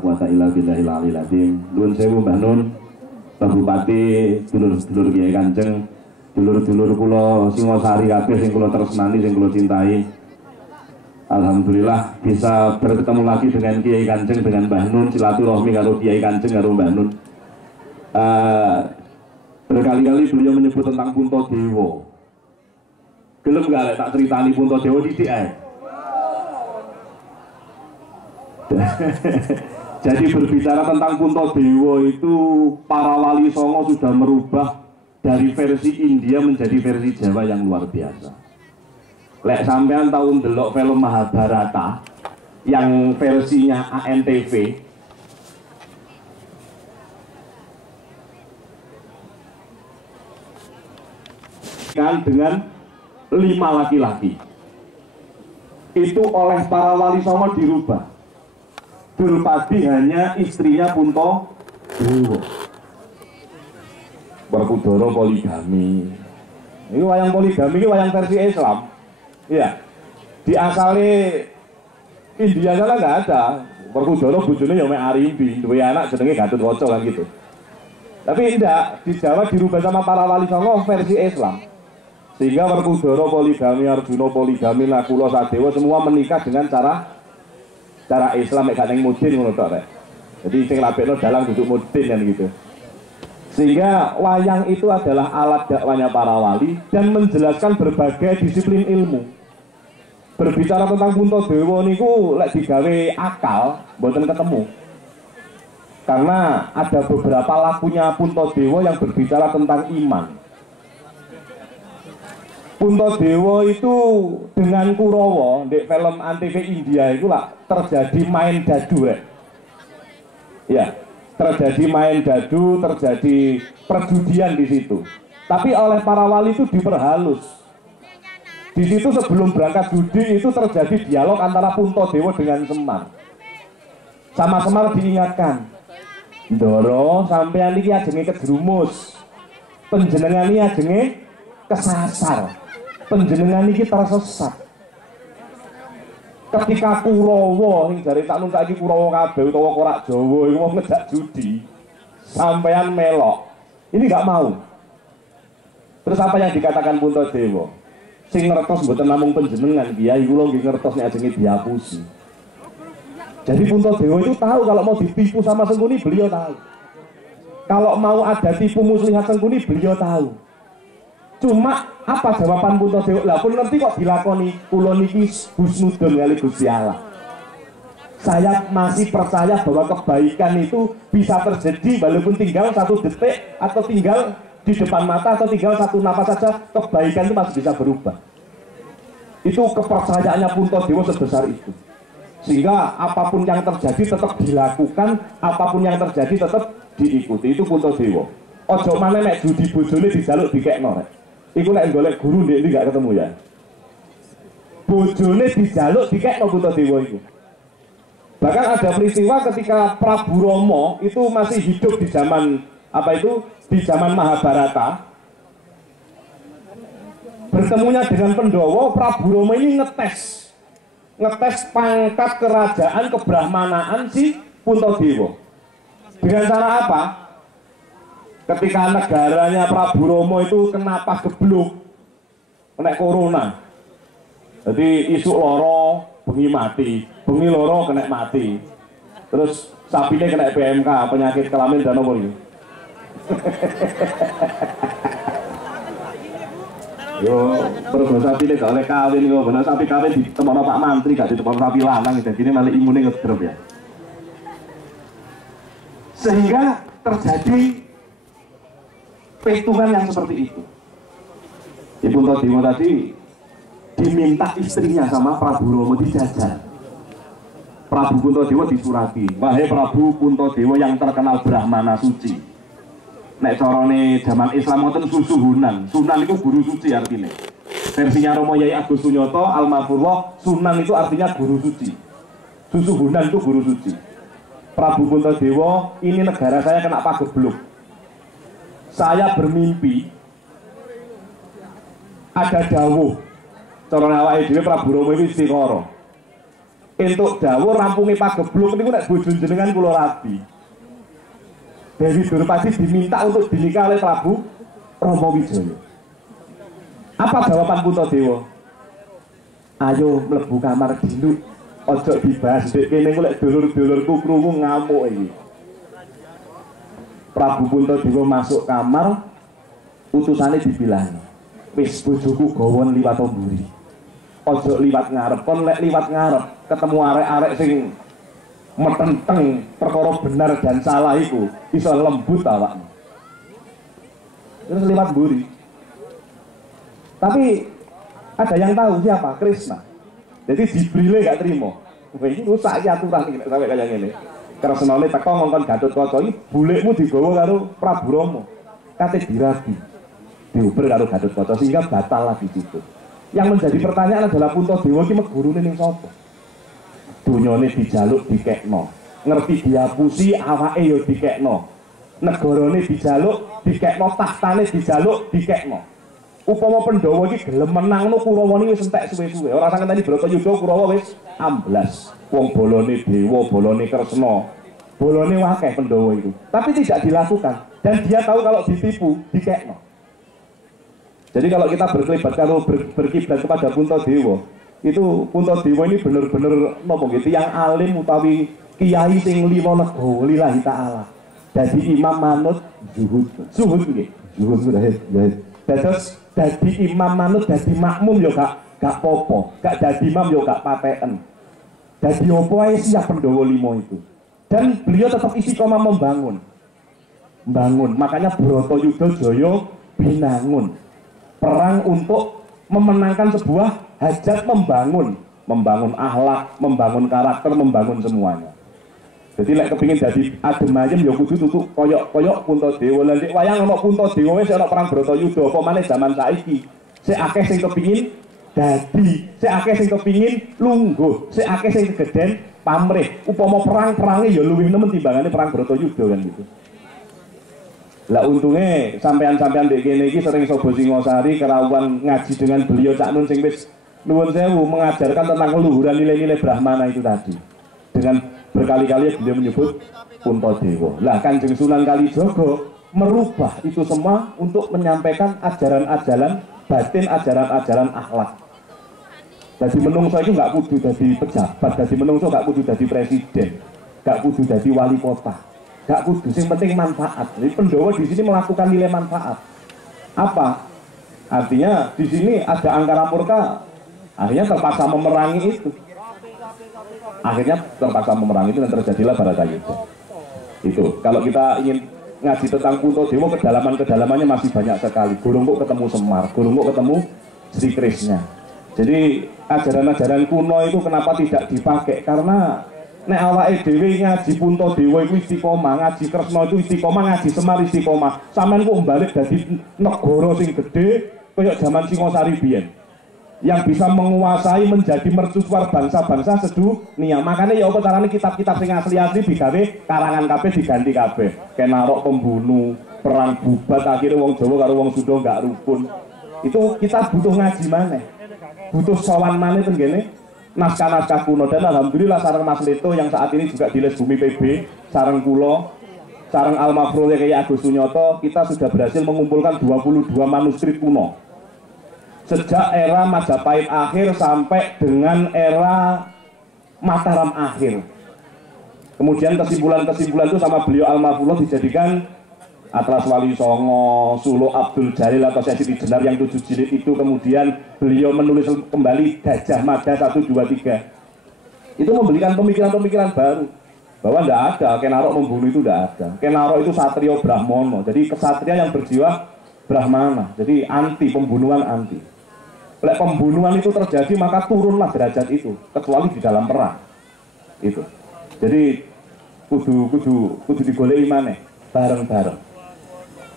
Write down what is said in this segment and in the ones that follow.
quwata illa billahil aliyil azim. Nuwun sewu Mbah Nun, Pak Bupati, dulur-dulur Kyai Kanjeng, dulur-dulur kula Singosari kabeh sing kula tresnani, sing kula cintai. Alhamdulillah bisa bertemu lagi dengan Kyai Kanjeng, dengan Mbah Nun, silaturahmi karo Kyai Kanjeng karo Mbah Nun. Berkali-kali beliau menyebut tentang Puntadewa. Gelem gak lek tak ceritani Puntadewa titik ae. Jadi berbicara tentang Puntadewa itu para wali songo sudah merubah dari versi India menjadi versi Jawa yang luar biasa. Lek sampean tahu ndelok film Mahabharata yang versinya ANTV, kan dengan 5 laki-laki itu oleh para wali songo dirubah. Drupadi hanya istrinya Puntadewa. Werkudara poligami. Ini wayang poligami, ini wayang versi Islam. Iya. Di asale India sana nggak ada. Werkudara bojone ya mek Arimbi, duwe anak jenenge Gatotkaca kan gitu. Tapi tidak, di Jawa dirubah sama para wali songo versi Islam. Sehingga Werkudara poligami, Arjuna poligami, Nakula Sadewa semua menikah dengan cara Islam, mek gak ning mudin ngono tok rek. Jadi sing labekno dalang duduk mudin kan gitu. Sehingga wayang itu adalah alat dakwahnya para wali dan menjelaskan berbagai disiplin ilmu. Berbicara tentang Puntadewa niku lek digawe akal mboten ketemu. Karena ada beberapa lakunya Puntadewa yang berbicara tentang iman. Puntadewa itu dengan Kurawa di film ANTV India itu lah terjadi main dadu rek. Ya, terjadi main dadu, terjadi perjudian di situ. Tapi oleh para wali itu diperhalus. Di situ sebelum berangkat judi itu terjadi dialog antara Puntadewa dengan Semar. Sama Semar diingatkan, Ndoro sampeyan iki ajenge kejerumus, panjenengan iki ajenge kesasar. Penjenengan ini tersesat. Ketika Kurawa yang dari tak nuntak iki Kurawa kabeh utawa Korak Jawa iku mau ngejak judi, sampean melok. Ini nggak mau. Terus apa yang dikatakan Puntadewa? Sing ngertos mboten namung panjenengan, Kyai kula nggih ngertos nek ajenge dihapusi. Jadi Puntadewa itu tahu kalau mau ditipu sama Sengkuni, beliau tahu. Kalau mau ada tipu muslihat Sengkuni, beliau tahu. Cuma apa jawaban Puntadewa? Lah pun ngerti kok dilakoni kula niki husnudon kali Gusti Allah. Saya masih percaya bahwa kebaikan itu bisa terjadi walaupun tinggal 1 detik atau tinggal di depan mata atau tinggal 1 napas saja, kebaikan itu masih bisa berubah. Itu kepercayaannya Puntadewa sebesar itu. Sehingga apapun yang terjadi tetap dilakukan, apapun yang terjadi tetap diikuti. Itu Puntadewa. Ojo maneh nek judi bojone dijaluk dikekno rek. Iku nek golek guru ndek iki gak ketemu ya. Bojone dijaluk dikekno Puntadewa itu. Bahkan ada peristiwa ketika Prabu Rama itu masih hidup di zaman apa itu? Di zaman Mahabharata. Bertemunya dengan Pandhawa, Prabu Rama ini ngetes pangkat kerajaan kebrahmanaan si Puntadewa. Dengan cara apa? Ketika negaranya Prabu Rama itu kena pagebluk, kena corona. Jadi isuk loro, bengi mati, bengi loro kena mati. Terus sapine kena PMK, penyakit kelamin dan apa ini? Yo, pergo sapine gak oleh kawin kok, bener sapi kawin ditemokno Pak Mantri, gak ditemokno sapi lanang, jadi malah imune ngedrop ya. Sehingga terjadi perhitungan yang seperti itu. Ibu Puntadewa tadi diminta istrinya sama Prabu Rama dijajah. Prabu Puntadewa disurati, wahai Prabu Puntadewa yang terkenal Brahmana suci. Nek carane zaman Islam wonten susuhunan. Sunan itu guru suci artinya. Versinya Romo Yai Agus Sunyoto Al-Mafurlah, Sunan itu artinya guru suci. Susuhunan itu guru suci. Prabu Puntadewa, ini negara saya kena pagebluk. Saya bermimpi ada dawuh carane awake dhewe Prabu Rama iki istikara. entuk dawuh rampunge pagebluk niku nek bojo jenengan kula rabi. Dewi Durpati diminta untuk dinikah oleh Prabu Rama Wijaya. Apa jawaban Puntadewa? Ayo mlebu kamar dulu, ojo dibahas dek kene ku lek dulur-dulurku krungu ngamuk iki. Prabu Puntadewa masuk kamar, utusane dibilang, wis bojoku gawon liwat mburi. Ojo liwat ngarep, kon lek liwat ngarep ketemu arek-arek sing metenteng perkara benar dan salah itu bisa lembut awakmu. Terus liwat mburi. Tapi ada yang tahu siapa? Krishna. Jadi Jibrile gak terima. Wah ini rusak ya aturan ini sampai kayak gini. Kresnane teko ngongkon Gatotkaca iki bulikmu digawa karo Prabu Rama. Kate dirabi. Diuber karo Gatotkaca sehingga batal lagi situ. Yang menjadi pertanyaan adalah Puntadewa iki megurune ning sapa? Dunyane dijaluk dikekno. Ngerti diapusi awake ya dikekno. Negarane dijaluk dikekno, tahtane dijaluk dikekno. Upama Pandhawa iki gelem menangno Kurawa niki wis entek suwe-suwe. Ora sanget tadi Bratayuda Kurawa wis amblas. Wong bolone dewa, bolone Kresna. Bolone akeh Pandhawa itu. Tapi tidak dilakukan dan dia tahu kalau ditipu dikekno. Jadi kalau kita berkiblat kepada Puntadewa, itu Puntadewa ini bener-bener napa gitu yang alim utawi kiai sing lima nego lillahi taala. Jadi imam manut zuhud. Zuhud nggih. Zuhud zahid. Dados dadi imam manut dadi makmum ya gak popo, gak dadi imam ya gak pateken. Dadi opo ae siap Pandhawa lima itu. Dan beliau tetap istiqomah membangun. Makanya Bratayuda Jaya binangun. Perang untuk memenangkan sebuah hajat, membangun akhlak, membangun karakter, membangun semuanya. Jadi lek kepingin dadi adem ayem ya kudu tutuk koyok Puntadewa. Lah nek wayang ana Puntadewa wis ana perang Bratayuda, apa maneh zaman saiki. Sik akeh sing kepingin dadi, sik akeh sing kepingin lungguh, sik akeh sing kegeden pamrih. Upama perang-perange ya luwih nemen timbangane perang Bratayuda kan gitu. Lah untungnya sampean-sampean dek kene iki sering Sobo Singosari kerawuan ngaji dengan beliau Cak Nun sing wis nuwun sewu mengajarkan tentang keluhuran nilai-nilai Brahmana itu tadi. Dengan berkali-kali beliau menyebut Puntadewa. Lah Kanjeng Sunan Kalijaga merubah itu semua untuk menyampaikan ajaran-ajaran batin, ajaran-ajaran akhlak. Jadi menungso itu nggak kudu jadi pejabat, jadi menungso nggak kudu jadi presiden, nggak kudu jadi wali kota. Gak kudu, yang penting manfaat. Jadi Pandhawa di sini melakukan nilai manfaat. Apa? Artinya di sini ada angkara murka, akhirnya terpaksa memerangi itu. Dan terjadilah Baratayuda. Itu. Kalau kita ingin ngaji tentang Puntadewa, kedalamannya masih banyak sekali. Gurung kok ketemu Semar, gurung kok ketemu Sri Krishna. Jadi ajaran-ajaran kuno itu kenapa tidak dipakai? Karena nek awake dhewe ngaji Puntadewa iku istiqomah, ngaji Kresna itu istiqomah, ngaji Semar istiqomah. Sampeyan kok balik dadi negara sing gedhe kaya zaman Singosari biyen. Yang bisa menguasai menjadi mercusuar bangsa-bangsa sedunia. Makanya ya apa carane kitab-kitab sing asli-asli digawe karangan kabeh diganti kabeh. Kenarok pembunuh, perang bubat akhirnya wong Jawa karo wong Sunda gak rukun. Itu kita butuh ngaji maneh. Butuh sowan maneh ten kene. Naskah-naskah kuno dan alhamdulillah sareng Mas Leto yang saat ini juga di Les Bumi PB, sareng kulo, sareng Almafrul kayak Agus Sunyoto, kita sudah berhasil mengumpulkan 22 manuskrip kuno sejak era Majapahit akhir sampai dengan era Mataram akhir. Kemudian kesimpulan-kesimpulan itu sama beliau Almafrul dijadikan Atlas Wali Songo, Suluh Abdul Jalil atau Sesi Jenar yang 7 jilid itu. Kemudian beliau menulis kembali Gajah Mada 1, 2, 3. Itu memberikan pemikiran-pemikiran baru bahwa tidak ada Kenarok membunuh, itu tidak ada. Kenarok itu Satrio Brahmono, jadi kesatria yang berjiwa Brahmana, jadi anti pembunuhan, anti. Oleh pembunuhan itu terjadi maka turunlah derajat itu, kecuali di dalam perang. Itu. Jadi kudu digoleki maneh bareng-bareng.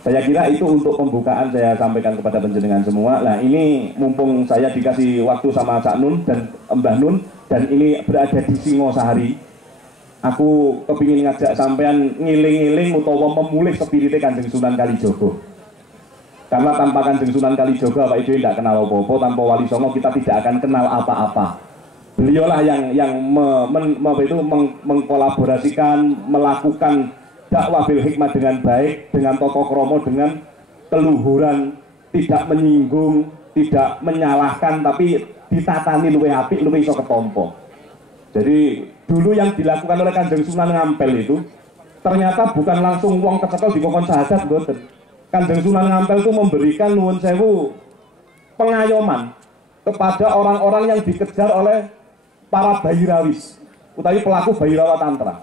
Saya kira itu untuk pembukaan saya sampaikan kepada panjenengan semua. Nah ini mumpung saya dikasih waktu sama Cak Nun dan Mbah Nun dan ini berada di Singosari, aku kepingin ngajak sampean ngiling-ngiling utawa memulih spiritnya Kanjeng Sunan Kalijaga. Karena tanpa Kanjeng Sunan Kalijaga Pak Ijo tidak kenal apa-apa, tanpa Wali Songo kita tidak akan kenal apa-apa. Beliaulah yang mengkolaborasikan, melakukan dakwah bil hikmah dengan baik, dengan tata krama, dengan keluhuran, tidak menyinggung, tidak menyalahkan, tapi ditatani luwih apik, luwih iso ketompo. Jadi dulu yang dilakukan oleh Kanjeng Sunan Ngampel itu ternyata bukan langsung wong kecekel dikongkon syahadat, mboten. Kanjeng Sunan Ngampel itu memberikan nuwun sewu pengayoman kepada orang-orang yang dikejar oleh para bayirawis utawi pelaku bayirawa tantra.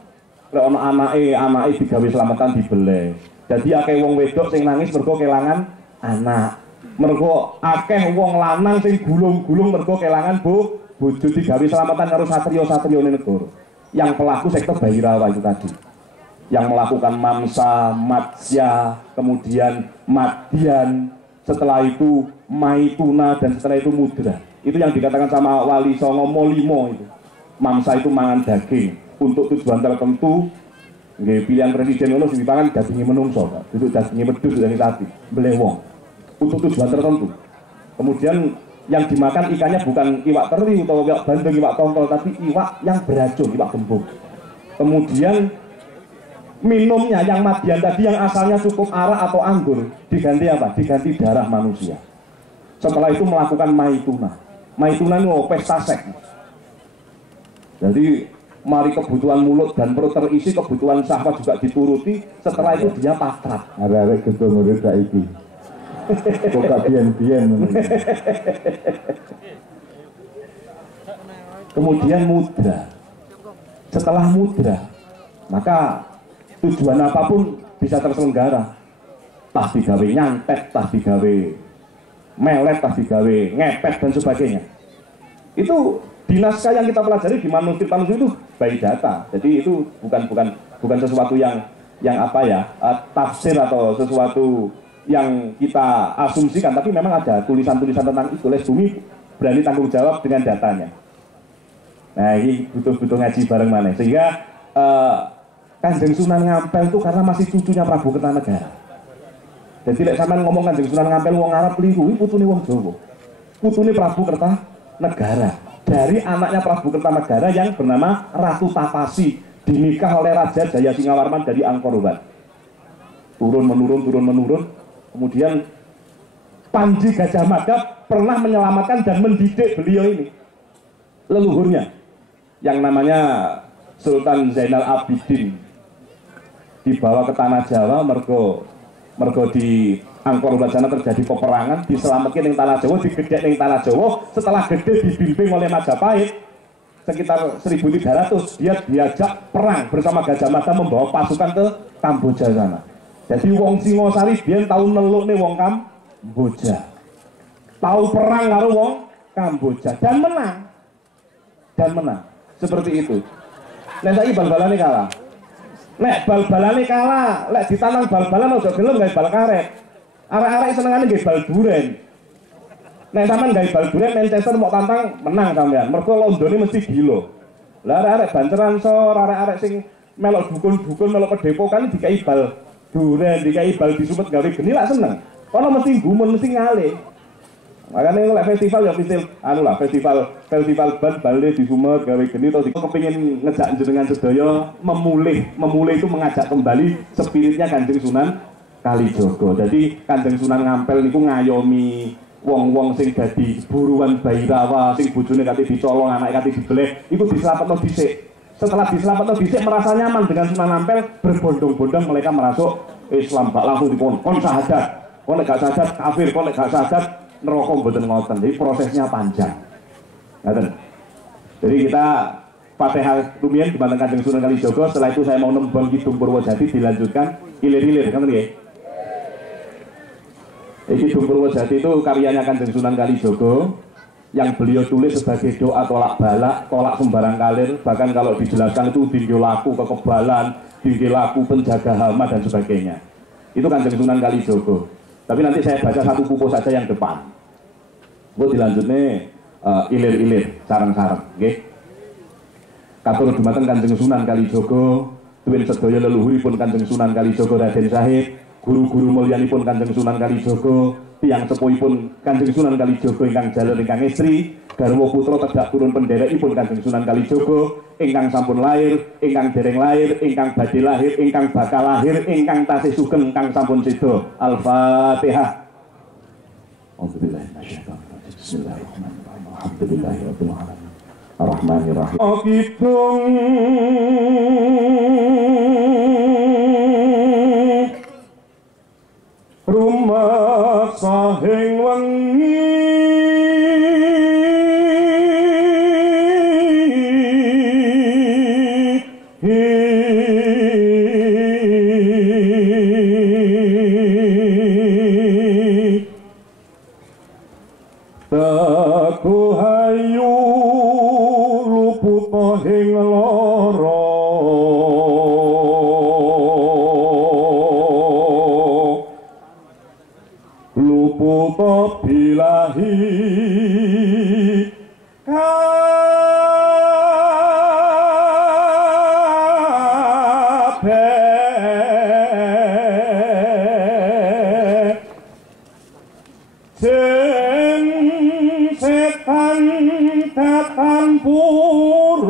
Lek ana anake digawe selamatan dibeleh. Dadi akeh wong wedok sing nangis mergo kelangan anak. Mergo akeh wong lanang sing gulung-gulung mergo kelangan bojo digawe selamatan karo satriya-satriyane negara. Yang pelaku sektor bayirawa itu tadi. Yang melakukan mamsa, matsya, kemudian madian, setelah itu maituna, dan setelah itu mudra. Itu yang dikatakan sama Wali Songo Molimo itu. Mamsa itu mangan daging untuk tujuan tertentu. Nggih, pilihan presiden ngono sing dipangan dagingnya menungso, itu dagingnya wedhus dan sapi, belewong. Untuk tujuan tertentu. Kemudian yang dimakan ikannya bukan iwak teri atau iwak bandeng, iwak tongkol, tapi iwak yang beracun, iwak gembung. Kemudian minumnya yang madian tadi yang asalnya cukup arak atau anggur diganti apa? Diganti darah manusia. Setelah itu melakukan maituna. Maituna itu pesta seks. Jadi mari kebutuhan mulut dan perut terisi, kebutuhan syahwat juga dituruti. Setelah itu dia patrap. Arek ketua murid saiki. Kok gak biyen-biyen. Kemudian mudra. Setelah mudra, maka tujuan apapun bisa terselenggara. Tah digawe nyantet, tah digawe melet, tah digawe ngepet dan sebagainya. Itu di naskah yang kita pelajari di manuskrip itu by data. Jadi itu bukan sesuatu yang apa ya, tafsir atau sesuatu yang kita asumsikan, tapi memang ada tulisan-tulisan tentang itu. Les Bumi berani tanggung jawab dengan datanya. Nah, ini butuh ngaji bareng mana. Sehingga Kanjeng Sunan Ngampel itu karena masih cucunya Prabu Kertanegara. Jadi lek sampean ngomong Kanjeng Sunan Ngampel wong Arab keliru, iki putune wong Jawa. Putune Prabu Kertanegara. Dari anaknya Prabu Kertanegara yang bernama Ratu Tapasi, dinikah oleh Raja Jaya Singawarman dari Angkoroban. Turun menurun. Kemudian Panji Gajah Mada pernah menyelamatkan dan mendidik beliau ini, leluhurnya, yang namanya Sultan Zainal Abidin, dibawa ke tanah Jawa mergo di Angkoroban sana terjadi peperangan, diselamatkan di tanah Jawa, digedek di tanah Jawa. Setelah gede dibimbing oleh Majapahit sekitar 1300, dia diajak perang bersama Gajah Mada membawa pasukan ke Kamboja sana. Jadi wong Singosari biyen tahu nelukne wong Kamboja, tahu perang karo wong Kamboja dan menang seperti itu. Nek saiki bal-balane kalah. Nek bal-balane kalah, lek ditanang bal-balan aja gelem gawe bal karet. Arek-arek senengane nggih bal duren. Nek sampean gawe bal duren Manchester mau tantang menang sampean. Mergo Londone mesti gila. Lah arek-arek Banteran Sor, arek-arek sing melok dukun-dukun, melok pedepokan dikai bal duren, dikai bal disumet gawe geni lak seneng. Kono mesti gumun, mesti ngalih. Makanya lek festival ya festival bal-bale di Sumet gawe geni to kepengin ngejak jenengan sedaya memulih itu mengajak kembali spiritnya Kanjeng Sunan Kalijaga. Jadi Kanjeng Sunan Ngampel niku ngayomi wong-wong sing dadi buruan bayirawa, sing bojone kate dicolong, anake kate dibeleh, iku dislametno dhisik. Setelah dislametno dhisik merasa nyaman dengan Sunan Ngampel, berbondong-bondong mereka merasuk Islam, bak langsung dikon syahadat. Kon nek gak syahadat kafir, kon nek gak syahadat neraka mboten ngoten. Jadi prosesnya panjang. Ngaten. Jadi kita Fatihah rumiyin dumateng Kanjeng Sunan Kalijaga, setelah itu saya mau nembang Kidung Purwojati dilanjutkan ilir-ilir kan nggih. Kidung Purwojati itu karyanya Kanjeng Sunan Kalijaga yang beliau tulis sebagai doa tolak balak, tolak sembarang kalir, bahkan kalau dijelaskan itu tinggi laku kekebalan, tinggi laku penjaga hama dan sebagainya. Itu Kanjeng Sunan Kalijaga. Tapi nanti saya baca satu buku saja yang depan. Gue dilanjutnya ilir-ilir, sarang-sarang, nggih. Katur dumateng Kanjeng Sunan Kalijaga, tuwin sedaya leluhuripun Kanjeng Sunan Kalijaga Raden Syahid, guru-guru mulyanipun Kanjeng Sunan Kalijaga, tiyang sepuhipun Kanjeng Sunan Kalijaga ingkang jaler ingkang estri, garwa putra tedhak turun pendherekipun Kanjeng Sunan Kalijaga ingkang sampun lahir, ingkang dereng lahir, ingkang badhe lahir, ingkang bakal lahir, ingkang tasih sugeng kang sampun seda. Al-Fatihah. Bismillahirrahmanirrahim. Alhamdulillahirabbil alamin. Ar-Rahmanir-Rahim. Kidung rumah sahing wengi Teguh hayu luput hing lara luput bilahi setan purun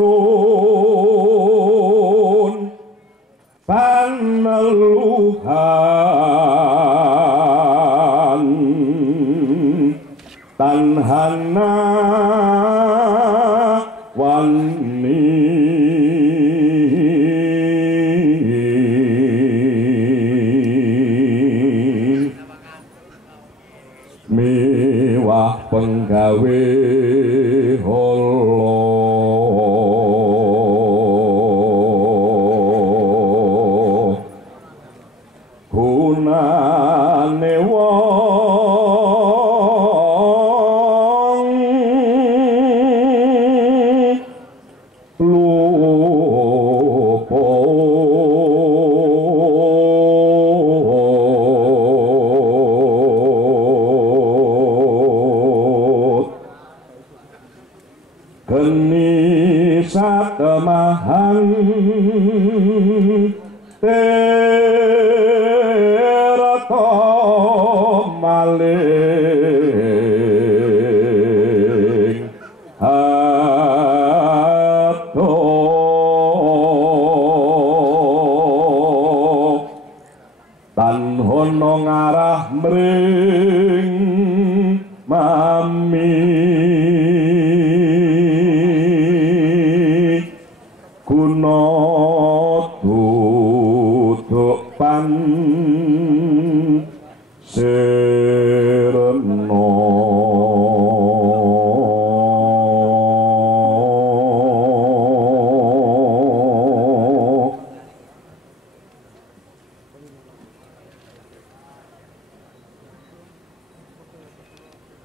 paneluhan tanhana wani mewah penggawe gunane wong luput geni satemahan maling ato tanhono ngarah mring mami guna duduk pan sirna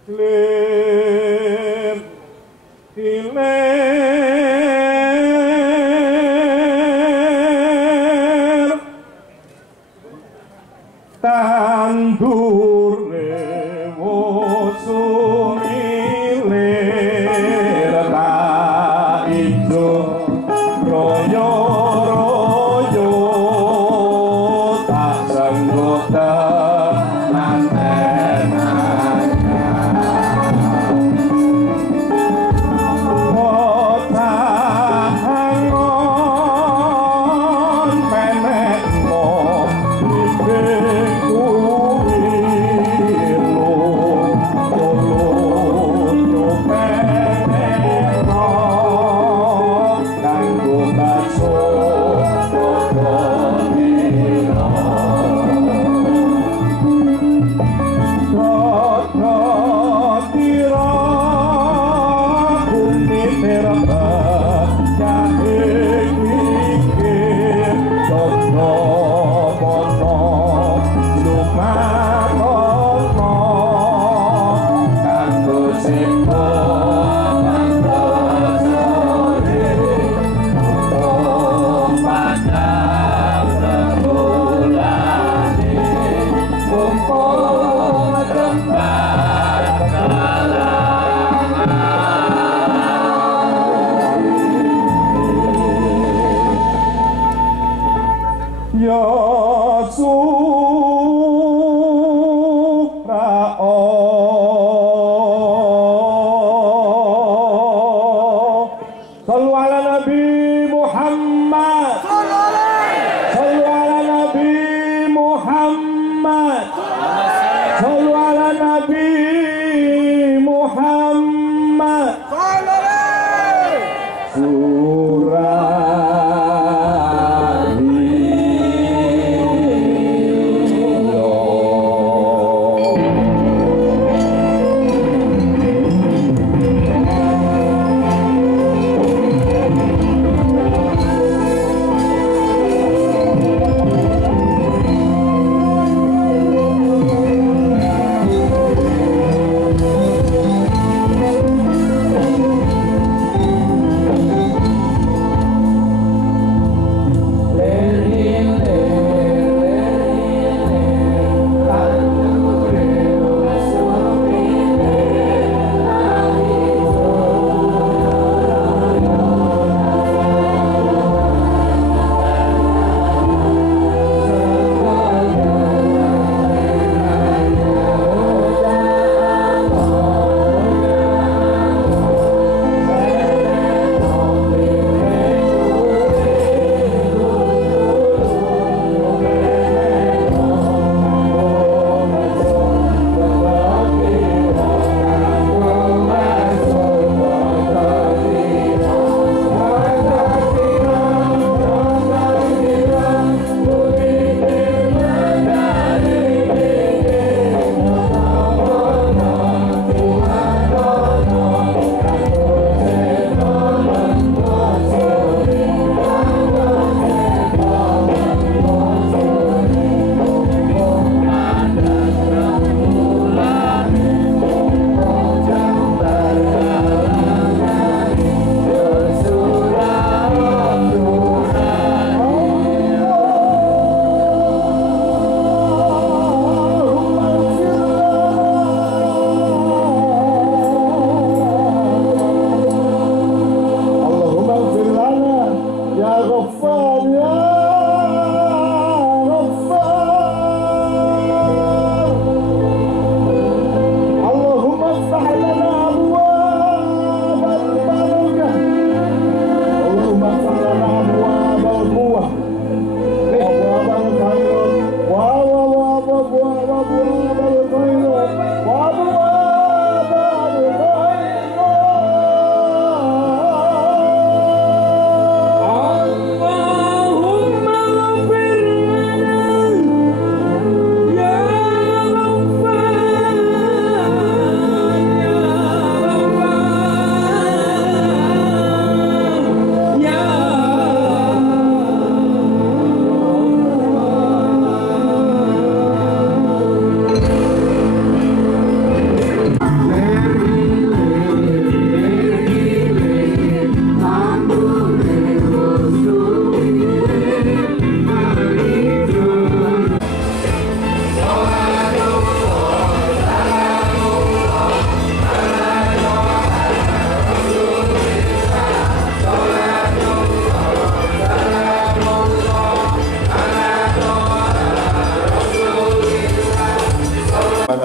lir ilir tandur sumilir tak ijo royo-royo tak sengguh teman-temannya otahangon menekmo libing kuwilu ulun nyupekno kanggo bakso kodonilo tira bumi terba jahe kikir jono mono lumakono kanggo sepo kanggo sore padang remulane kumpul kembar kalangan ya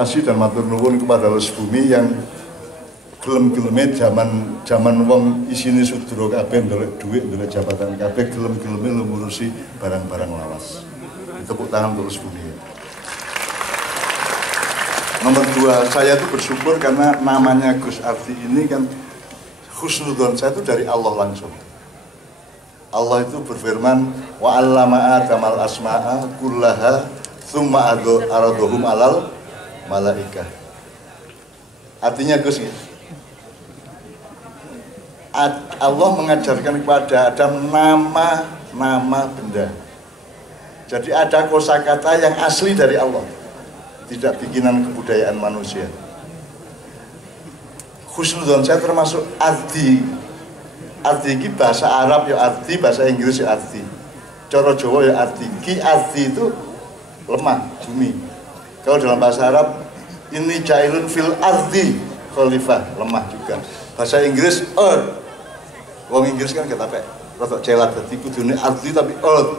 kasih dan matur nuwun kepada Leus Bumi yang gelem-geleme zaman wong isine sudra kabeh ndelok dhuwit, ndelok jabatan kabeh, gelem-geleme ngurusi barang-barang lawas. Tepuk tangan untuk Leus Bumi. Nomor 2, saya tuh bersyukur karena namanya Gus Ardi ini kan husnudzon saya itu dari Allah langsung. Allah itu berfirman, wa 'allama Adamal asma'a kullaha tsumma aradhum 'alal malaikah. Artinya Gus ya, Allah mengajarkan kepada Adam nama benda. Jadi ada kosakata yang asli dari Allah, tidak bikinan kebudayaan manusia. Husnudzon saya termasuk arti. Arti ini bahasa Arab ya arti, bahasa Inggris ya arti. Cara Jawa ya arti. Ki arti itu lemah, bumi. Kalau dalam bahasa Arab ini jailun fil ardi khalifah, lemah juga. Bahasa Inggris earth. Wong Inggris kan kata pek rotok celat, jadi kudune arti tapi earth.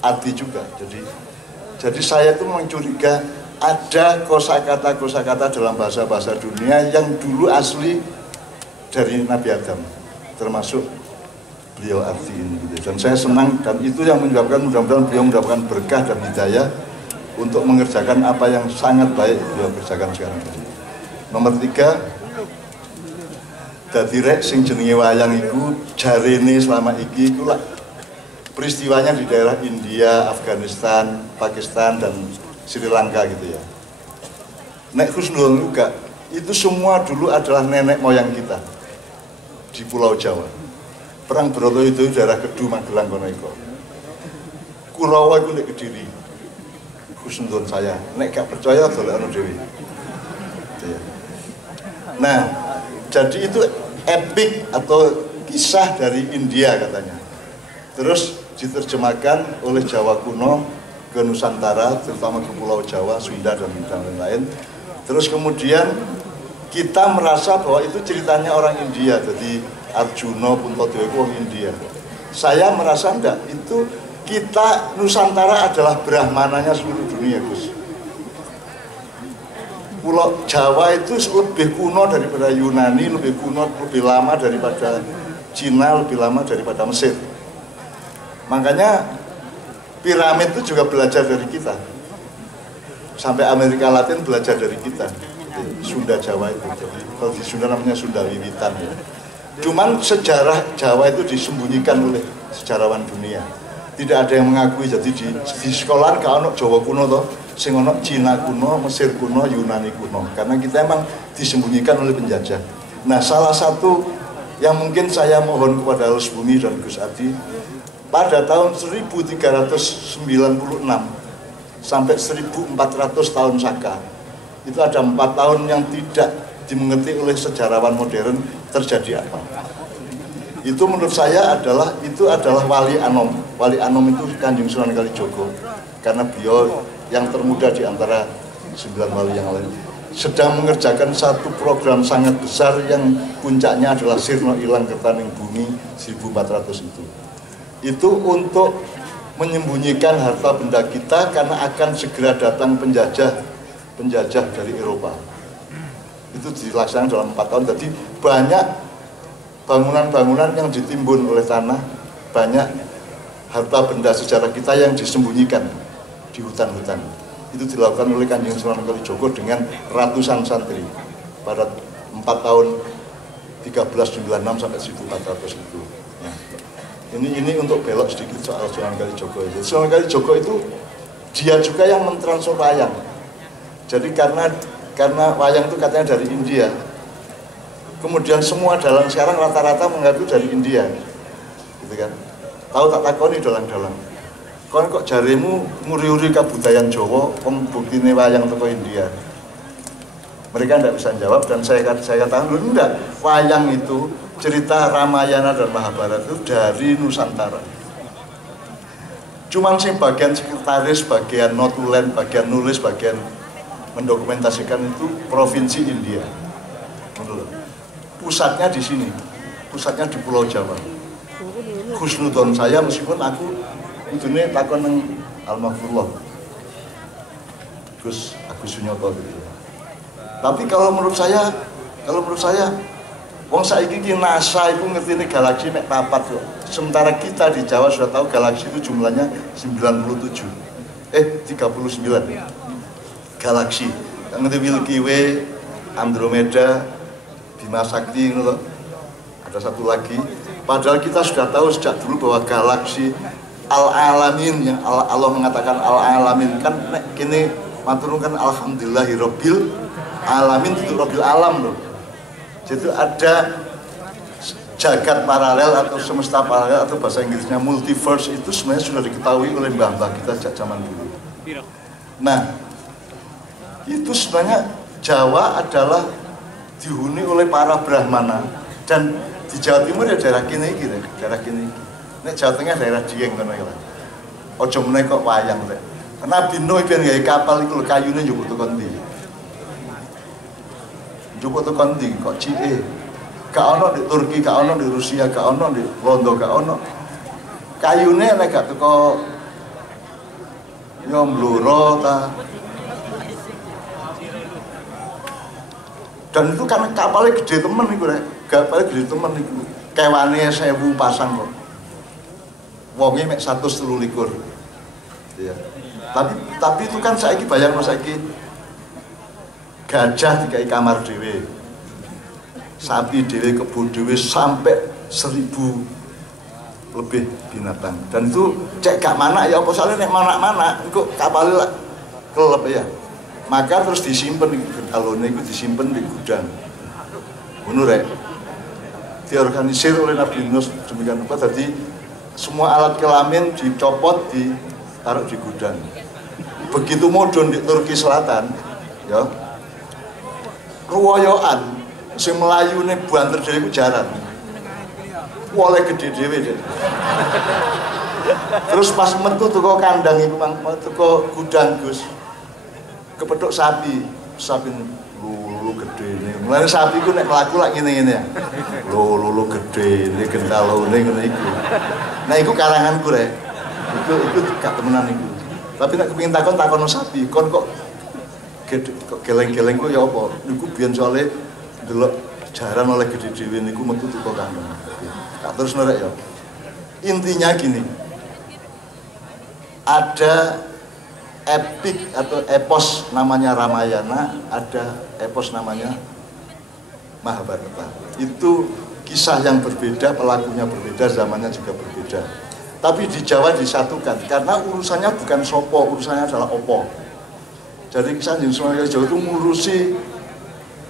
Arti juga. Jadi saya itu mencuriga ada kosakata dalam bahasa dunia yang dulu asli dari Nabi Adam, termasuk beliau arti ini. Dan saya senang, dan itu yang menyebabkan mudah-mudahan beliau mendapatkan berkah dan hidayah untuk mengerjakan apa yang sangat baik beliau kerjakan sekarang ini. Nomor 3, dadi rek sing jenenge wayang iku jarene selama iki iku lah peristiwanya di daerah India, Afghanistan, Pakistan, dan Sri Lanka gitu ya. Nek husnudzon juga, itu semua dulu adalah nenek moyang kita di Pulau Jawa. Perang Broto itu daerah Kedu, Magelang, kono iku. Kurawa iku nek Kediri. Husnudzon saya, nek gak percaya dolekno dhewe. Nah, jadi itu epik atau kisah dari India katanya. Terus diterjemahkan oleh Jawa kuno ke Nusantara, terutama ke Pulau Jawa, Sunda, dan lain-lain. Terus kemudian kita merasa bahwa itu ceritanya orang India, jadi Arjuna, Puntadewa itu orang India. Saya merasa enggak, itu kita Nusantara adalah Brahmananya seluruh dunia, Gus. Pulau Jawa itu lebih kuno daripada Yunani, lebih kuno, lebih lama daripada Cina, lebih lama daripada Mesir. Makanya piramid itu juga belajar dari kita. Sampai Amerika Latin belajar dari kita. Sunda Jawa itu. Jadi kalau di Sunda namanya Sunda Wiwitan ya. Cuman sejarah Jawa itu disembunyikan oleh sejarawan dunia. Tidak ada yang mengakui. Jadi di sekolah kalau Jawa kuno toh, sing ono Cina kuno, Mesir kuno, Yunani kuno. Karena kita emang disembunyikan oleh penjajah. Nah, salah satu yang mungkin saya mohon kepada Leus Bumi dan Gus Adi, pada tahun 1396 sampai 1400 tahun Saka, itu ada 4 tahun yang tidak dimengerti oleh sejarawan modern terjadi apa. Itu menurut saya adalah Wali Anom. Wali Anom itu Kanjeng Sunan Kalijogo, karena beliau yang termuda di antara 9 wali yang lain, sedang mengerjakan satu program sangat besar yang puncaknya adalah Sirna Ilang Kertaning Bumi 1400 itu. Itu untuk menyembunyikan harta benda kita karena akan segera datang penjajah dari Eropa. Itu dilaksanakan dalam 4 tahun. Jadi banyak bangunan-bangunan yang ditimbun oleh tanah, banyak harta benda sejarah kita yang disembunyikan di hutan-hutan. Itu dilakukan oleh Kanjeng Sunan Kalijogo dengan ratusan santri pada 4 tahun 1396 sampai 1400 itu. Ya. Ini untuk belok sedikit soal Sunan Kalijogo itu. Sunan Kalijogo itu dia juga yang mentransfer wayang. Jadi karena wayang itu katanya dari India. Kemudian semua dalang sekarang rata-rata mengaku dari India. Gitu kan. Tahu tak takoni dalang-dalang. Kon kok jarimu nguri-uri kabudayan Jawa, wong buktine wayang teko India. Mereka tidak bisa jawab dan saya katakan dulu enggak. Wayang itu cerita Ramayana dan Mahabharata itu dari Nusantara. Cuman sih bagian sekretaris, bagian notulen, bagian nulis, bagian mendokumentasikan itu provinsi India. Pusatnya di sini, pusatnya di Pulau Jawa. Husnudzon saya meskipun aku ujungnya takon nang Al-Maghfurullah. Gus Agus Sunyoto gitu. Tapi kalau menurut saya wong saiki ki NASA itu ngerti ini galaksi mek papat kok. Sementara kita di Jawa sudah tahu galaksi itu jumlahnya 39 galaksi. Ngerti Milky Way, Andromeda, Bima Sakti gitu loh. Ada satu lagi. Padahal kita sudah tahu sejak dulu bahwa galaksi Al-Alamin, yang Allah mengatakan Al-Alamin kan kini maturun kan alhamdulillahirabbil alamin itu rabbil alam loh. Jadi ada jagat paralel atau semesta paralel atau bahasa Inggrisnya multiverse itu sebenarnya sudah diketahui oleh mbah-mbah kita sejak zaman dulu. Nah, itu sebenarnya Jawa adalah dihuni oleh para Brahmana dan di Jawa Timur ya daerah kini gitu, daerah kini. Ini Jawa Tengah daerah Dieng kan ya. Ojo meneh kok wayang rek. Nabi Nuh ben gawe kapal iku kayune njupuk tekan ndi. Njupuk tekan ndi kok cike. Gak ono di Turki, gak ono di Rusia, gak ono di Londo, gak ono. Kayune nek gak teko yo mbloro ta. Dan itu kan kapalnya gede temen iku rek. Kapalnya gede temen iku. Kewane 1000 pasang kok. Wonge mek 123. Ya. Tapi itu kan saiki bayang saiki gajah dikai kamar dhewe. Sapi dhewe, kebun dhewe sampai 1000 lebih binatang. Dan itu cek gak manak ya apa soalnya nek manak-manak engko kapale lak kelep ya. Maka terus disimpen alone iku disimpen di gudang. Ngono rek. Diorganisir oleh Nabi Nuh demikian rupa tadi semua alat kelamin dicopot, ditaruh di gudang. Begitu modern di Turki Selatan, ya, ruwoyoan, si Melayu ini banter dhewe ku jarang. Oleh gede dhewe deh. Terus pas metu teko kandang iku teko gudang Gus. Kepethuk sapi lulu gede ini. Mulane sapi ku nek mlaku lak ngene-ngene ya. Lulu gede ini gentalone ngene iku. Nah iku karanganku rek. Iku gak temenan iku. Tapi nek kepengin takon sapi, kon kok gede kok geleng-geleng ku ya apa? Niku biyen soalé delok jaran oleh gede dhewe niku metu teko kandang. Tak terus rek ya. Intinya gini. Ada epik atau epos namanya Ramayana, ada epos namanya Mahabharata. Itu kisah yang berbeda, pelakunya berbeda, zamannya juga berbeda. Tapi di Jawa disatukan karena urusannya bukan sopo, urusannya adalah opo. Jadi kisah yang Sunan Kalijaga itu ngurusi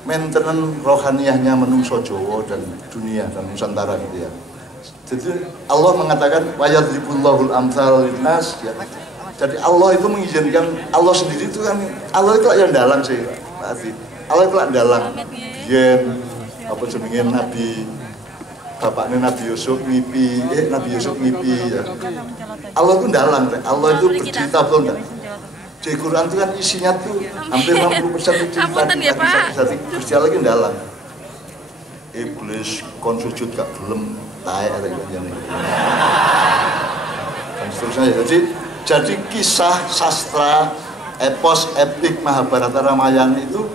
maintenance rohaniahnya menungso Jawa dan dunia dan Nusantara gitu ya. Jadi Allah mengatakan wayadribullahul amsal linnas ya. Jadi Allah itu mengizinkan, Allah sendiri itu kan, Allah itu yang dalang sih, Pak. Allah itu yang dalang. Yen apa jenenge Nabi bapaknya Nabi Yusuf ngipi, Nabi Yusuf ngipi ya. Allah itu dalang, Allah itu bercerita betul enggak? Di Quran itu kan isinya tuh hampir 60% itu cerita. Terus dia lagi dalang. Iblis kon sujud gak belum tae ada yang dan seterusnya. Jadi kisah sastra, epos, epik, Mahabharata, Ramayana itu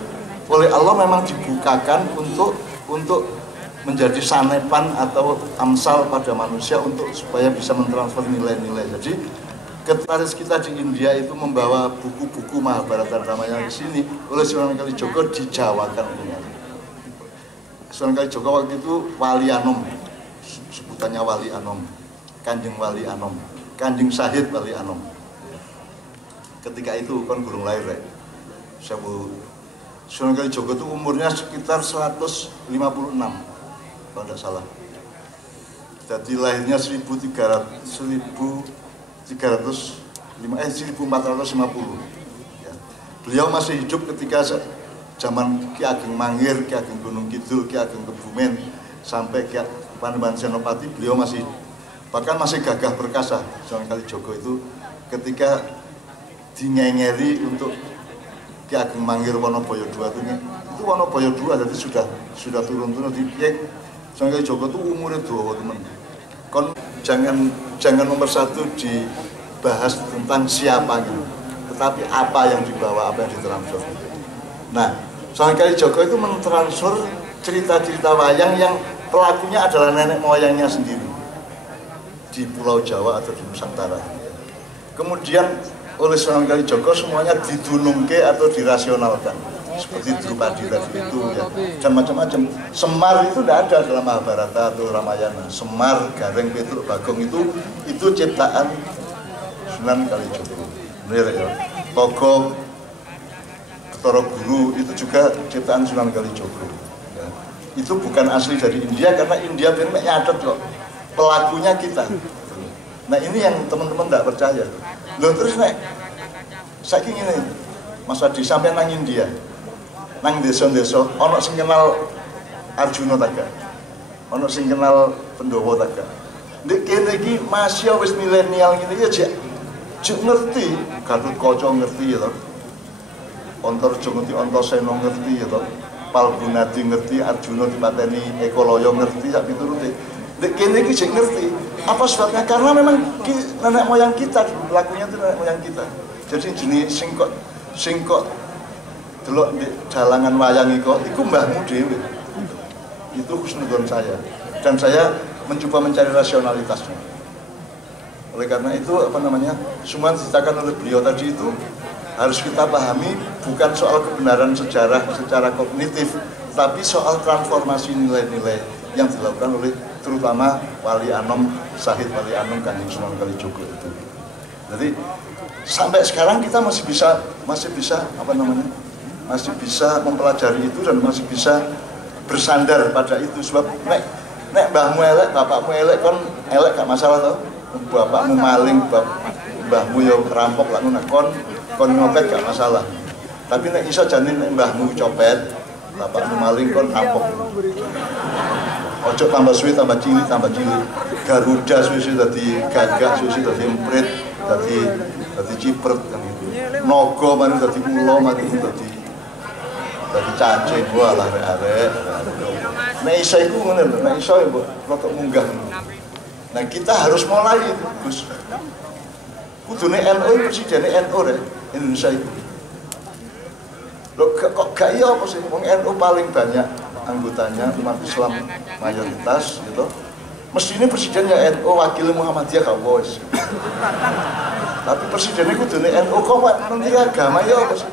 oleh Allah memang dibukakan untuk menjadi sanepan atau amsal pada manusia untuk supaya bisa mentransfer nilai-nilai. Jadi ketika kita di India itu membawa buku-buku Mahabharata dan Ramayana ke sini oleh Sunan Kalijaga dijawakan dengan Sunan Kalijaga waktu itu Wali Anom, sebutannya Wali Anom, Kanjeng Wali Anom. Kanjeng Syahid Wali Anom. Ketika itu kan gurung lahir ya. Sunan Kalijaga itu umurnya sekitar 156 kalau tidak salah. Jadi lahirnya 1450 ya. Beliau masih hidup ketika zaman Ki Ageng Mangir, Ki Ageng Gunung Kidul, Ki Ageng Kebumen sampai Ki Panembahan Senopati, beliau masih bahkan masih gagah perkasa. Sunan Kalijaga itu ketika dinyengeri untuk Ki Ageng Mangir Wonoboyo II itu Wonoboyo II jadi sudah turun-turun di piek. Sunan Kalijaga itu umurnya dawa teman. Kon jangan nomor satu dibahas tentang siapanya, tetapi apa yang dibawa, apa yang ditransfer. Nah, Sunan Kalijaga itu mentransfer cerita-cerita wayang yang pelakunya adalah nenek moyangnya sendiri di Pulau Jawa atau di Nusantara. Kemudian oleh Sunan Kalijaga semuanya didunungke atau dirasionalkan seperti Drupadi tadi itu ya, dan macam-macam. Semar itu tidak ada dalam Mahabharata atau Ramayana. Semar, Gareng, Petruk, Bagong itu ciptaan Sunan Kalijaga. Benar ya? Togog, Ketara Guru itu juga ciptaan Sunan Kalijaga. Ya. Itu bukan asli dari India karena India memang nyatet kok. Pelakunya kita. Nah ini yang teman-teman tidak percaya. Loh terus nek saking ini Mas Adi sampai nang India, nang desa-desa, ono sing kenal Arjuna taga, ono sing kenal Pandhawa taga. Ndek kene iki masih wis milenial ngene ya juk ngerti, Gatotkaca ngerti ya to. Antareja ngerti, Antasena ngerti ya to. Palgunadi ngerti, Arjuna dipateni Ekalaya ngerti sak piturute. Ndek kene iki jek ngerti. Apa sebabnya? Karena memang nenek moyang kita, lakunya itu nenek moyang kita. Jadi jenis singkok delok di dalangan wayang iku mbahmu dhewe. Itu husnudon saya. Dan saya mencoba mencari rasionalitasnya. Oleh karena itu semua diceritakan oleh beliau tadi itu harus kita pahami bukan soal kebenaran sejarah secara kognitif, tapi soal transformasi nilai-nilai yang dilakukan oleh terutama Wali Anom, Sahid Wali Anom Kanjeng Sunan Kalijaga itu. Jadi sampai sekarang kita masih bisa mempelajari itu dan masih bisa bersandar pada itu. Sebab nek mbahmu elek, bapakmu elek, kon elek gak masalah toh. Bapakmu maling, mbahmu yo rampok lah ngono, kon nyopet gak masalah. Tapi nek iso jane nek mbahmu copet, bapakmu maling, kon rampok. Ojo tambah suwi tambah cilik Garuda suwi dadi gagak suwi dadi emprit dadi cipret kan gitu. Naga mari dadi ula mari dadi cacing walah arek. Nek iso iku ngono lho, nek iso mbok rada munggah. Nah kita harus mulai itu Gus. Kudune NU presiden NU rek Indonesia itu. Lho kok gak iya apa sih wong NU paling banyak anggotanya umat Islam mayoritas gitu. Mestinya presidennya NU, wakil Muhammadiyah gak bos. Tapi presidennya kudune NU kok menteri agama ya apa sih?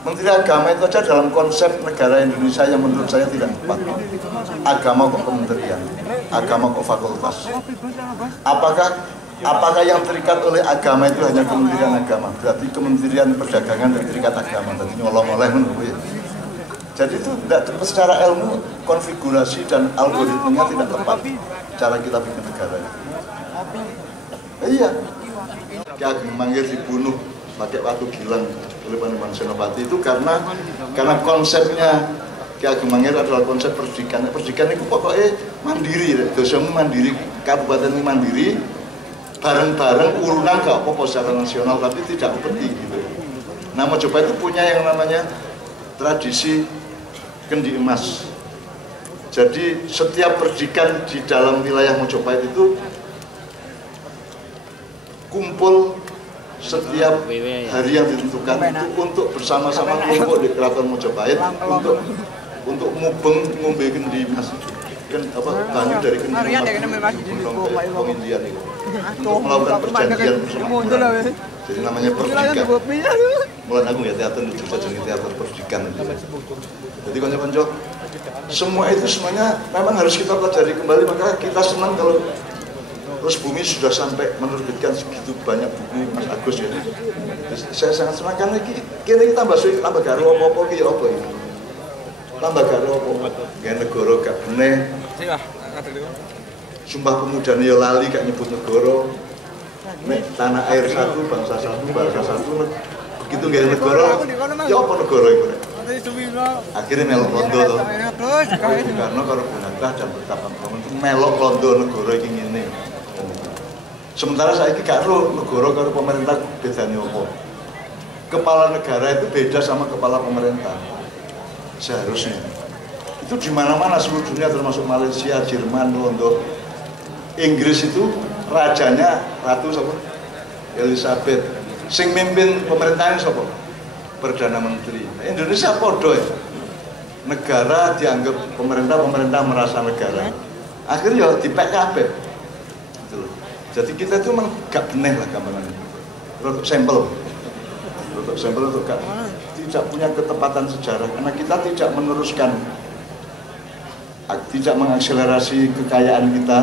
Menteri agama itu aja dalam konsep negara Indonesia yang menurut saya tidak tepat. Agama kok kementerian, agama kok fakultas. Apakah yang terikat oleh agama itu hanya Kementerian Agama? Berarti Kementerian Perdagangan dan terikat agama. Tadi nyolong oleh menurut ya. Jadi itu tidak tepat secara ilmu, konfigurasi dan algoritmanya tidak tepat cara kita bikin negara ini. Iya, Ki Ageng Mangir dibunuh pakai batu gilang oleh Panembahan Senopati itu karena konsepnya Ki Ageng Mangir adalah konsep perdikan. Perdikan itu pokoknya mandiri, dosamu mandiri, kabupaten ini mandiri, bareng-bareng urunan gak apa-apa secara nasional tapi tidak upeti gitu. Nah Mojopahat itu punya yang namanya tradisi kendi emas. Jadi setiap perdikan di dalam wilayah Mojopahat itu kumpul setiap hari yang ditentukan itu untuk bersama-sama kumpul di Keraton Mojopahat untuk mubeng ngombe kendi emas. Banyu dari kendi emas Wong Indian itu untuk melakukan perjanjian bersama. Jadi namanya perdikan. Mulai aku ya teater di Jogja jadi teater perdikan. Jadi konco-konco semua itu semuanya memang harus kita pelajari kembali. Maka kita senang kalau terus bumi sudah sampai menerbitkan segitu banyak buku Mas Agus ya. Saya sangat senang karena kita tambah suwi tambah garo apa-apa ki apa ini. Tambah garo apa gak negara gak bener. Sumpah Pemuda ya lali gak nyebut negara. Nek tanah air satu, bangsa satu, bahasa satu. Begitu gak negara, ya apa negara itu? Akhirnya melok londo toh. Karena kalau Bung dan betapa itu melok londo negara ini. Sementara saya gak tahu negara karo pemerintah bedanya apa. Kepala negara itu beda sama kepala pemerintah. Seharusnya. Itu di mana-mana seluruh dunia termasuk Malaysia, Jerman, Londo, Inggris itu rajanya Ratu siapa? Elizabeth Sing mimpin pemerintahan sapa? Perdana Menteri. Indonesia podo ya. Negara dianggap pemerintah merasa negara. Akhirnya ya dipek kabeh. Gitu loh. Jadi kita itu memang gak benih lah gampangannya. Untuk sampel untuk gak, tidak punya ketepatan sejarah karena kita tidak meneruskan, tidak mengakselerasi kekayaan kita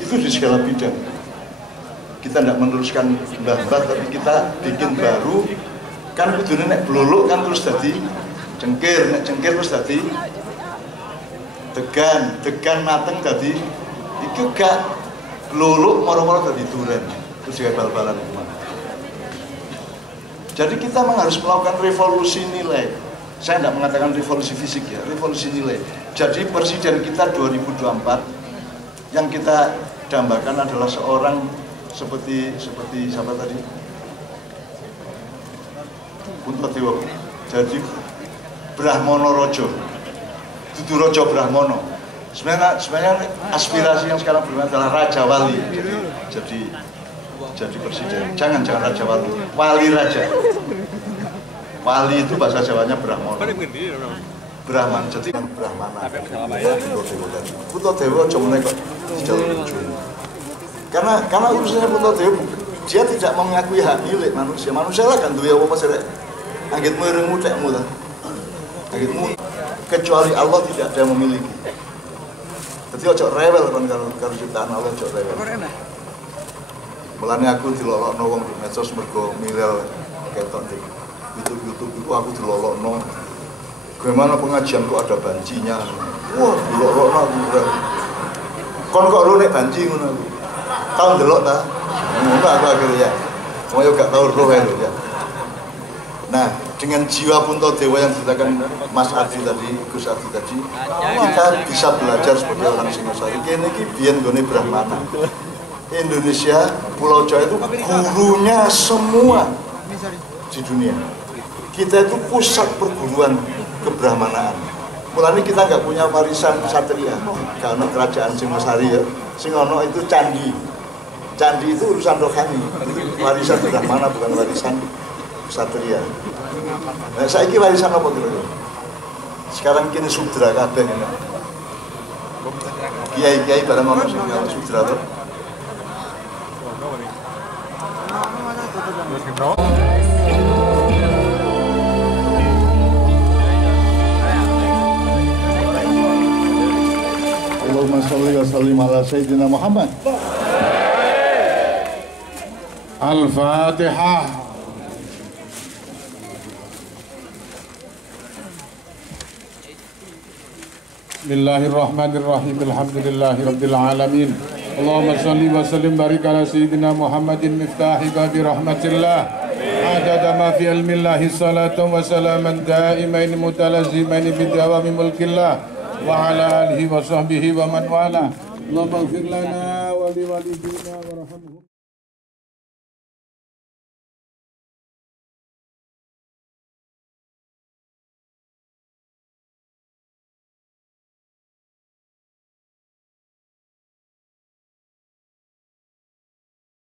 itu di segala bidang. Kita tidak meneruskan mbah-mbah, tapi kita bikin baru. Kan kudune nek blolok kan terus dadi cengkir, nek cengkir terus dadi degan mateng dadi iki gak blolok moro-moro dadi duren. Terus juga bal-balan rumah. Jadi kita memang harus melakukan revolusi nilai. Saya tidak mengatakan revolusi fisik ya, revolusi nilai. Jadi presiden kita 2024 yang kita dambakan adalah seorang seperti siapa tadi? Puntadewa. Jadi Brahmono Rojo. Dudu Rojo Brahmono. Sebenarnya aspirasi yang sekarang bermain adalah Raja Wali. Jadi presiden. Jangan Raja Wali. Wali Raja. Wali itu bahasa Jawanya Brahmono. Brahman. Jadi Brahmana. Puntadewa cuma kok di jalur ujung. Karena urusannya Puntadewa, dia tidak mengakui hak milik manusia. Manusia lah kan duwe apa sih rek? Anggitmu irungmu tekmu lah. Anggitmu kecuali Allah tidak ada yang memiliki. Jadi ojo rewel kan kalau ciptaan Allah ojo rewel. Mulane aku dilolokno wong di medsos mergo milel ketok di YouTube itu aku dilolokno. Bagaimana pengajian kok ada bancinya? Wah, dilolokno aku. Kon kok ro nek banci ngono aku. Tahu delok ta? Enggak aku akhirnya ya. Mau yo gak tahu roh ya. Nah, dengan jiwa Puntadewa yang dikatakan Mas Adi tadi, Gus Adi tadi, kita bisa belajar seperti orang Singosari. Kene iki biyen gone Brahmana. Indonesia, Pulau Jawa itu gurunya semua di dunia. Kita itu pusat perguruan kebrahmanaan. Mulanya kita nggak punya warisan satria. Kalau kerajaan Singosari ya, Singono itu candi. Candi itu urusan rohani. Warisan Brahmana bukan warisan satria. Nah, saiki warisan apa kira-kira? Sekarang kini sudra kabeh ini. Kiai-kiai barang ono sing sudra to. Allahumma sholli wa sallim ala sayyidina Muhammad. Al-Fatihah. Bismillahirrahmanirrahim. Alhamdulillahirabbil alamin. Allahumma shalli wa sallim barik ala sayyidina Muhammadin miftahi babi rahmatillah. Adada ma fi ilmillahi salatan wa salaman daimain mutalazimain bidawami mulkillah wa ala alihi wa sahbihi wa man wala. Allahumma ighfir lana wa liwalidina warhamhum.